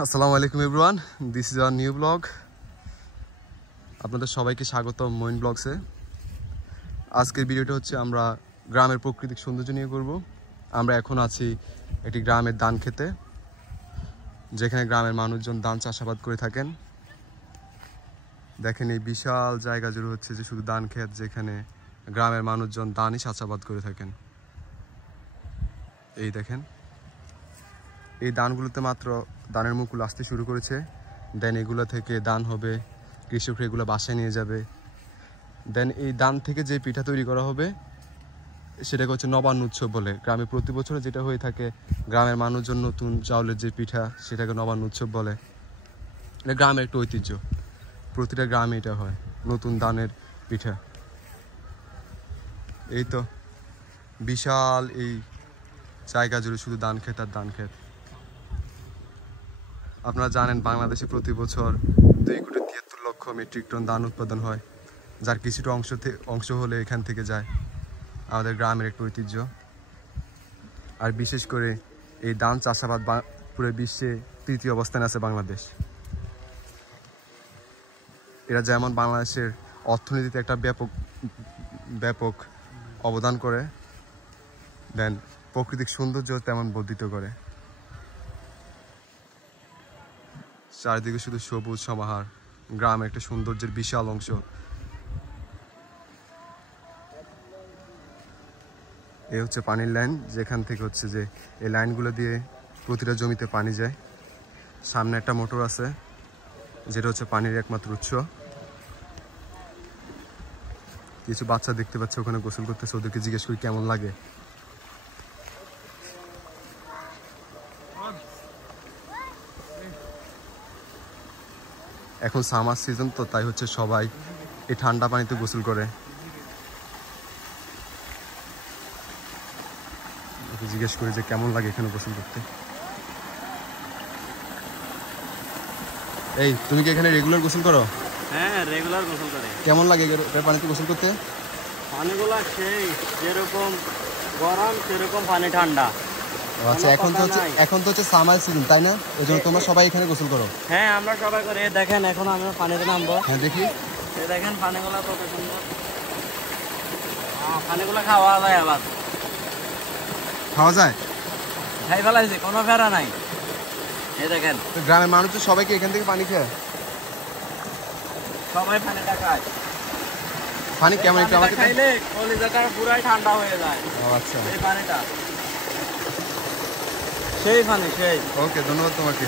আসসালামু আলাইকুম everyone, this is our new blog. আপনাদের সবাইকে স্বাগত মইন ব্লগসে। আজকের ভিডিওটা হচ্ছে আমরা গ্রামের প্রাকৃতিক সৌন্দর্য নিয়ে করব। আমরা এখন আছি একটি গ্রামের ধান খেতে, যেখানে গ্রামের মানুষজন ধান চাষাবাদ করে থাকেন। দেখেন এই বিশাল জায়গা জুড়ে হচ্ছে যে শুধু ধান ক্ষেত, যেখানে গ্রামের মানুষজন ধানই চাষাবাদ করে থাকেন। এই দেখেন, এই ধানগুলোতে মাত্র ধানের মুকুল আসতে শুরু করেছে। দেন এগুলো থেকে ধান হবে, কৃষকরা এগুলো বাসায় নিয়ে যাবে। দেন এই ধান থেকে যে পিঠা তৈরি করা হবে সেটাকে হচ্ছে নবান্ন উৎসব বলে। গ্রামে প্রতি বছর যেটা হয়ে থাকে, গ্রামের মানুষজন নতুন চাউলের যে পিঠা সেটাকে নবান্ন উৎসব বলে। এটা গ্রামের একটা ঐতিহ্য, প্রতিটা গ্রামে এটা হয়, নতুন ধানের পিঠা। এই তো বিশাল এই জায়গা জুড়ে শুধু ধান ক্ষেত আর ধান ক্ষেত। আপনারা জানেন বাংলাদেশে প্রতি বছর 2,73,00,000 মেট্রিক টন ধান উৎপাদন হয়, যার কিছুটা অংশ হলে এখান থেকে যায়। আমাদের গ্রামের একটা ঐতিহ্য। আর বিশেষ করে এই ধান চাষাবাদ পুরো বিশ্বে তৃতীয় অবস্থানে আছে বাংলাদেশ। এরা যেমন বাংলাদেশের অর্থনীতিতে একটা ব্যাপক অবদান করে, দেন প্রাকৃতিক সৌন্দর্য তেমন বর্ধিত করে। চারিদিকে শুধু সবুজ সমাহার, গ্রাম একটা সৌন্দর্যের বিশাল অংশ। এই হচ্ছে পানির লাইন, যেখান থেকে হচ্ছে যে এই লাইনগুলো দিয়ে প্রতিটা জমিতে পানি যায়। সামনে একটা মোটর আছে, যেটা হচ্ছে পানির একমাত্র উৎস। কিছু বাচ্চা দেখতে পাচ্ছে ওখানে গোসল করতেছে, ওদেরকে জিজ্ঞেস করি কেমন লাগে। এখন সামার সিজন তো, তাই হচ্ছে সবাই এই ঠান্ডা পানিতে গোসল করে। জিজ্ঞেস করি যে কেমন লাগে এখানে গোসল করতে। এই, তুমি কি এখানে রেগুলার গোসল করো? হ্যাঁ, রেগুলার গোসল করে। কেমন লাগে পানিতে গোসল করতে? পানিগুলো সেই যেরকম গরম সেরকম পানি ঠান্ডা। আচ্ছা, এখন তো হচ্ছে সামার সিজন, তাই না? ওই জন্য তোমরা সবাই এখানে গোসল করো? হ্যাঁ, আমরা সবাই করে। দেখেন এখন আমরা পানিতে নামবো। হ্যাঁ, দেখি। দেখেন পানিগুলো কত সুন্দর। পানিগুলো খাওয়া যায়, আবার খাওয়া যায়? খাই ফেলাইছে, কোনো ফেরা নাই। এই দেখেন গ্রামের মানুষ তো সবাইকে এখান থেকে পানি খায়? সবাই পানিটা খায়। পানি কেমন একটু আমাকে খাইলে কলিজাটা পুরাই ঠান্ডা হয়ে যায়। ও আচ্ছা, এই পানিটা সেই পানি সেই। ওকে, ধন্যবাদ তোমাকে।